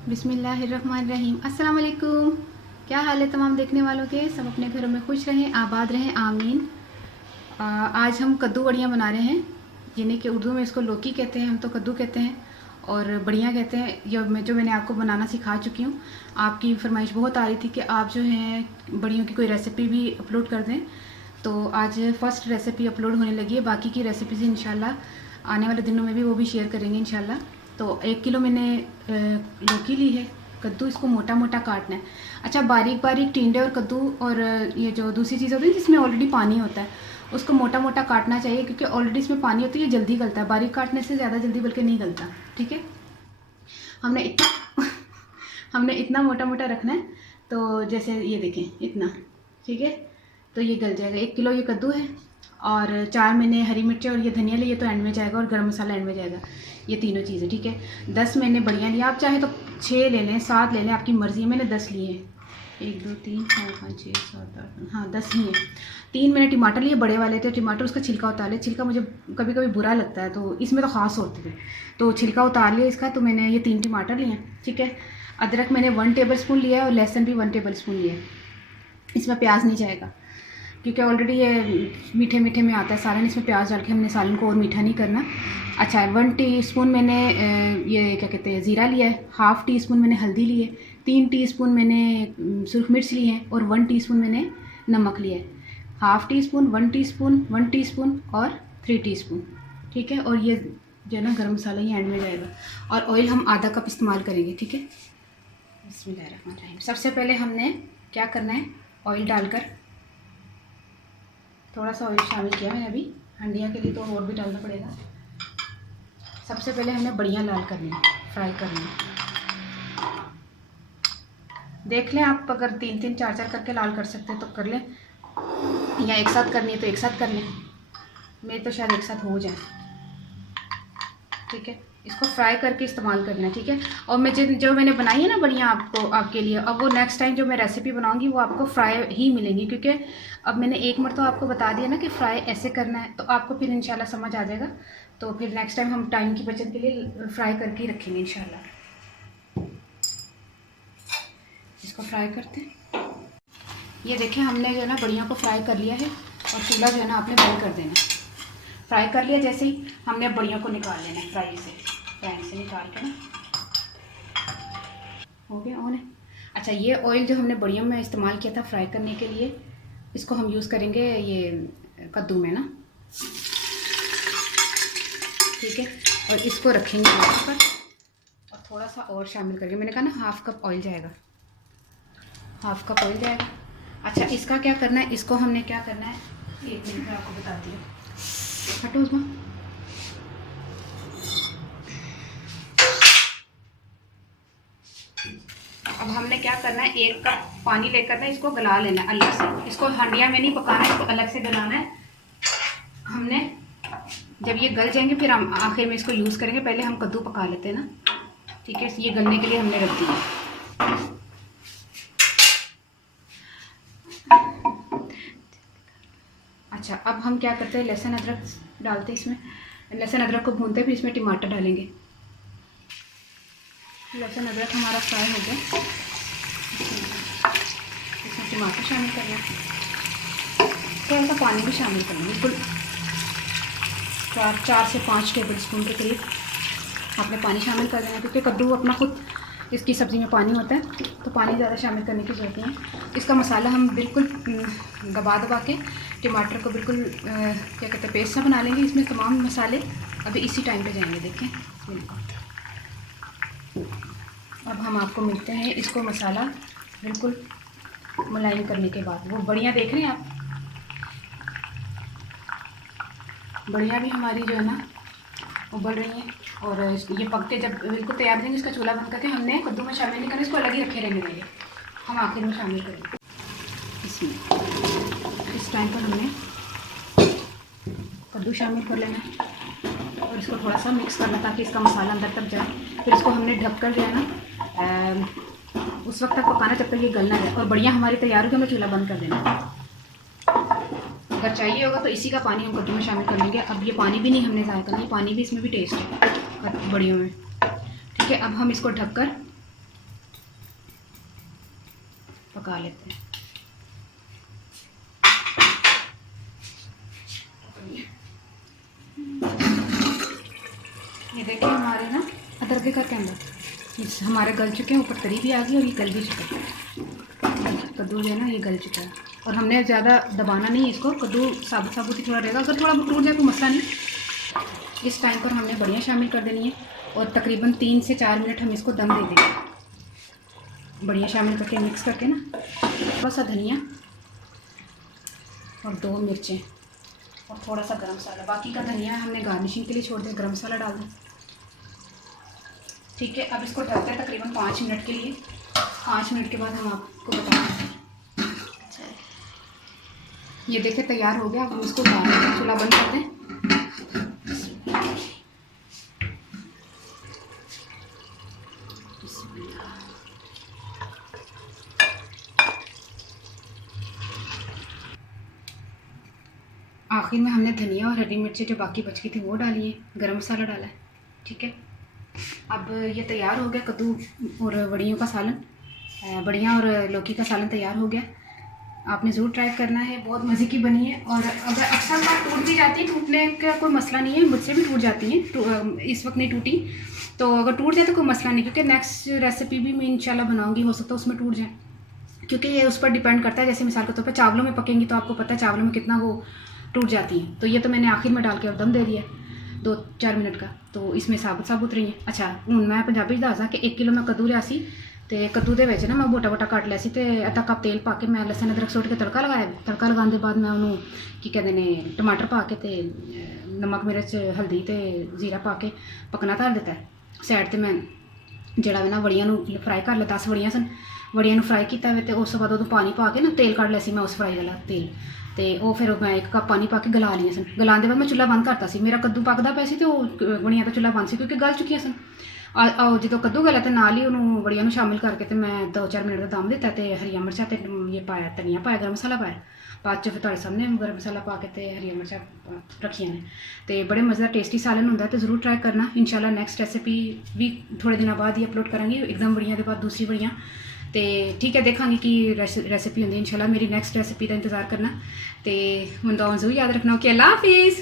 बिस्मिल्लाहिर्रहमानिर्रहीम। अस्सलाम वालेकुम। क्या हाल है तमाम देखने वालों के? सब अपने घरों में खुश रहें, आबाद रहें, आमीन। आज हम कद्दू बड़ियाँ बना रहे हैं, जिन्हें कि उर्दू में इसको लौकी कहते हैं, हम तो कद्दू कहते हैं और बड़ियाँ कहते हैं। जो मैंने आपको बनाना सिखा चुकी हूँ। आपकी फरमाइश बहुत आ रही थी कि आप जो हैं बड़ियों की कोई रेसिपी भी अपलोड कर दें, तो आज फ़र्स्ट रेसिपी अपलोड होने लगी है। बाकी की रेसिपीज़ इंशाल्लाह आने वाले दिनों में भी वो भी शेयर करेंगे इंशाल्लाह। तो 1 किलो मैंने लौकी ली है। कद्दू इसको मोटा मोटा काटना है। अच्छा, बारीक बारीक टिंडे और कद्दू और ये जो दूसरी चीज़ होती है जिसमें ऑलरेडी पानी होता है, उसको मोटा मोटा काटना चाहिए, क्योंकि ऑलरेडी इसमें पानी होता है, ये जल्दी गलता है। बारीक काटने से ज़्यादा जल्दी बल्कि नहीं गलता। ठीक है, हमने इतना हमने इतना मोटा मोटा रखना है। तो जैसे ये देखें इतना, ठीक है, तो ये गल जाएगा। 1 किलो ये कद्दू है और 4 मैंने हरी मिर्चें और ये धनिया लिए तो एंड में जाएगा, और गरम मसाला एंड में जाएगा। ये तीनों चीज़ें, ठीक है। 10 मैंने बड़ियाँ लिया, आप चाहे तो 6 ले लें, 7 ले लें, आपकी मर्ज़ी है। मैंने 10 लिए हैं। 1 2 3 4 5 6 7 8, हाँ 10 ही हैं। 3 मैंने टमाटर लिए, बड़े वाले थे। टमाटर उसका छिलका उतार लिया। छिलका मुझे कभी कभी बुरा लगता है, तो इसमें तो ख़ास होते थे, तो छिलका उतार लिया इसका। तो मैंने ये 3 टमाटर लिए हैं, ठीक है। अदरक मैंने 1 टेबल स्पून लिया है और लहसुन भी 1 टेबल स्पून लिया है। इसमें प्याज नहीं जाएगा, क्योंकि ऑलरेडी ये मीठे मीठे में आता है सालन। इसमें प्याज डाल के हमने सालन को और मीठा नहीं करना। अच्छा, 1 टीस्पून मैंने ये क्या कहते हैं ज़ीरा लिया है। 1/2 टीस्पून मैंने हल्दी ली है। 3 टीस्पून मैंने सुरख मिर्च ली है और 1 टीस्पून मैंने नमक लिया है। 1/2 टीस्पून, 1 टीस्पून, 1 टीस्पून और 3 टीस्पून, ठीक है। और ये जो है ना गरम मसाला ये एंड में जाएगा। और ऑयल हम आधा कप इस्तेमाल करेंगे, ठीक है। बिस्मिल्लाहिर्रहमानिर्रहीम। सबसे पहले हमने क्या करना है, ऑयल डालकर थोड़ा सा ऑयल शामिल किया मैंने अभी। हंडिया के लिए तो और भी डालना पड़ेगा। सबसे पहले हमने बड़ियाँ लाल करनी है, फ्राई करनी है। देख लें आप, अगर 3-3 4-4 करके लाल कर सकते हैं तो कर लें, या एक साथ करनी है तो एक साथ कर लें। मेरे तो शायद एक साथ हो जाए, ठीक है। इसको फ्राई करके इस्तेमाल करना है, ठीक है। और मैं जो मैंने बनाई है ना बड़ियाँ आपके लिए, अब वो नेक्स्ट टाइम जो मैं रेसिपी बनाऊंगी वो आपको फ्राई ही मिलेंगी, क्योंकि अब मैंने एक मरतबा आपको बता दिया ना कि फ्राई ऐसे करना है, तो आपको फिर इंशाल्लाह समझ आ जाएगा। तो फिर नेक्स्ट टाइम हम टाइम की बचत के लिए फ्राई करके ही रखेंगे इंशाल्लाह। इसको फ्राई करते हैं। ये देखें, हमने जो है ना बड़ियों को फ्राई कर लिया है, और चूल्हा जो है ना आपने बंद कर देना। फ्राई कर लिया जैसे ही, हमने बड़ियों को निकाल लेना है फ्राई से, पैन से निकाल के ना। हो गया ऑन है। अच्छा, ये ऑयल जो हमने बड़ियों में इस्तेमाल किया था फ्राई करने के लिए, इसको हम यूज़ करेंगे ये कद्दू में ना, ठीक है। और इसको रखेंगे यहाँ पर, और थोड़ा सा और शामिल करेंगे। मैंने कहा ना 1/2 कप ऑयल जाएगा, 1/2 कप ऑयल जाएगा। अच्छा, इसका क्या करना है, इसको हमने क्या करना है, 1 मिनट में आपको बताती हूँ। हटो उसमें। अब हमने क्या करना है, 1 कप पानी लेकर ना इसको गला लेना है अलग से। इसको हंडिया में नहीं पकाना है, इसको अलग से गलाना है हमने। जब ये गल जाएंगे फिर हम आखिर में इसको यूज़ करेंगे। पहले हम कद्दू पका लेते हैं ना, ठीक है। ये गलने के लिए हमने रख दिया। अच्छा, अब हम क्या करते हैं, लहसुन अदरक डालते हैं इसमें। लहसुन अदरक को भूनते हैं, फिर इसमें टमाटर डालेंगे। लहसुन अदरक हमारा फ्राई हो गया, इसमें टमाटर शामिल करना है, थोड़ा सा पानी भी शामिल करना है। बिल्कुल 4 से 5 टेबल स्पून के करीब आपने पानी शामिल कर देना, क्योंकि कद्दू अपना खुद इसकी सब्ज़ी में पानी होता है, तो पानी ज़्यादा शामिल करने की ज़रूरत नहीं है। इसका मसाला हम बिल्कुल दबा के टमाटर को बिल्कुल क्या कहते हैं पेस्ट सा बना लेंगे। इसमें तमाम मसाले अभी इसी टाइम पे जाएंगे, देखें। अब हम आपको मिलते हैं इसको मसाला बिल्कुल मुलायम करने के बाद। वो बड़ियाँ देख रहे हैं आप, बड़ियाँ भी हमारी जो है ना उबल रही हैं, और ये पक के जब बिल्कुल तैयार रहेंगे, इसका चूल्हा बंद करके हमने कद्दू में शामिल नहीं करना, इसको अलग ही रखे रहने देंगे। हम आखिर में शामिल करेंगे इसमें। इस टाइम पर हमने कद्दू शामिल कर लेना है और इसको थोड़ा सा मिक्स करना, ताकि इसका मसाला अंदर तक जाए। फिर इसको हमने ढककर जो है ना उस वक्त तक पकाना जब तक ये गल ना जाए। और बढ़िया हमारी तैयार होगी, हमें चूल्हा बंद कर देना। अगर चाहिए होगा तो इसी का पानी हम कद्दू में शामिल कर लेंगे। अब ये पानी भी नहीं हमने ज़ाया करना, ये पानी भी, इसमें भी टेस्ट है बड़ियों में, ठीक है। अब हम इसको ढककर पका लेते हैं। ये देखिए हमारे ना अदरक का कैंडल हमारे गल चुके हैं, ऊपर तरी भी आ गई और ये गल भी चुका है। कद्दू जो है ना ये गल चुका है और हमने ज़्यादा दबाना नहीं है इसको, कद्दू साबुत साबुत ही थोड़ा रहेगा, अगर थोड़ा टूट जाए तो मसला नहीं। इस टाइम पर हमने बढ़िया शामिल कर देनी है और तकरीबन 3 से 4 मिनट हम इसको दम दे देंगे। बढ़िया शामिल करके मिक्स करके ना, थोड़ा सा धनिया और 2 मिर्चें और थोड़ा सा गरम मसाला, बाकी का धनिया हमने गार्निशिंग के लिए छोड़ दिया, गरम मसाला डाल दें। ठीक है, अब इसको ढकते हैं तकरीबन 5 मिनट के लिए। 5 मिनट के बाद हम आपको बताएंगे। ये देखिए तैयार हो गया, अब हम इसको चूल्हा बंद कर दें। आखिर में हमने धनिया और हरी मिर्ची जो बाकी बच गई थी वो डाली है, गरम मसाला डाला है। ठीक है, अब ये तैयार हो गया कद्दू और बड़ियों का सालन, बड़ियाँ और लौकी का सालन तैयार हो गया। आपने ज़रूर ट्राई करना है, बहुत मज़े की बनी है। और अगर अक्सर बार टूट भी जाती है, टूटने का कोई मसला नहीं है, मुझसे भी टूट जाती है, इस वक्त नहीं टूटी, तो अगर टूट जाए तो कोई मसला नहीं, क्योंकि नेक्स्ट रेसिपी भी मैं इंशाल्लाह बनाऊँगी, हो सकता है उसमें टूट जाए, क्योंकि ये उस पर डिपेंड करता है। जैसे मिसाल के तौर पर चावलों में पकेंगी तो आपको पता है चावलों में कितना वो टूट जाती है, तो ये तो मैंने आखिर में डाल के और दम दे दिया 2-4 मिनट का, तो इसमें साबुत साबुत रही है। अच्छा हूँ मैं पंजाबी दसा कि 1 किलो मैं कद्दू लिया सी, तो कद्दू के ना मैं मोटा मोटा कट लिया सी, तो अद्धा कप तेल पा के मैं लसन अदरक सुट के तड़का लगाया। तड़का लगाने के बाद मैं उन्होंने की कहते हैं टमाटर पा के ते नमक मिर्च हल्दी तो जीरा पा के पकना धर दिता है साइड। तो मैं जड़ा ना बड़ियां फ्राई कर लिया, 10 बड़ियां सन, बड़ियां फ्राई किया वे, तो उस बाद उदों पानी पा के ना तेल कढ़ लिया मैं उस फ्राई वाला तेल, तो वो फिर मैं 1 कप पानी पा के गला लिया सन। गलाने के बाद मैं चूल्हा बंद करता सी, मेरा कद्दू पकदा पिया सी तो बड़ियां तो चूल्हा बंद सी क्योंकि गल चुकियां सन। जो कद्दू गला तो नाल ही उन्होंने बड़ियां शामिल करके तो मैं 2-4 मिनट का दम दिता, तो हरिया मिर्चा तो ये पाया, धनिया पाया, गरम मसाला पाया, बाद फिर तुहाडे सामने गरम मसाला पा के तो हरिया मिर्चा रखियां ने। तो बड़े मज़ेदार टेस्टी सालन होंदा है, तो ज़रूर ट्राई करना। इंशाल्लाह नेक्स्ट रेसिपी भी थोड़े दिनों बाद ही अपलोड करांगी, एकदम बड़ियां के बाद दूसरी बड़ियां। तो ठीक है, देखांगी कि रेसिपी होंदी इंशाल्लाह। मेरी नेक्स्ट रेसिपी का इंतज़ार करना, तो हुण दुआ ज़रूर याद रखना। ओके, अल्लाह हाफिज़।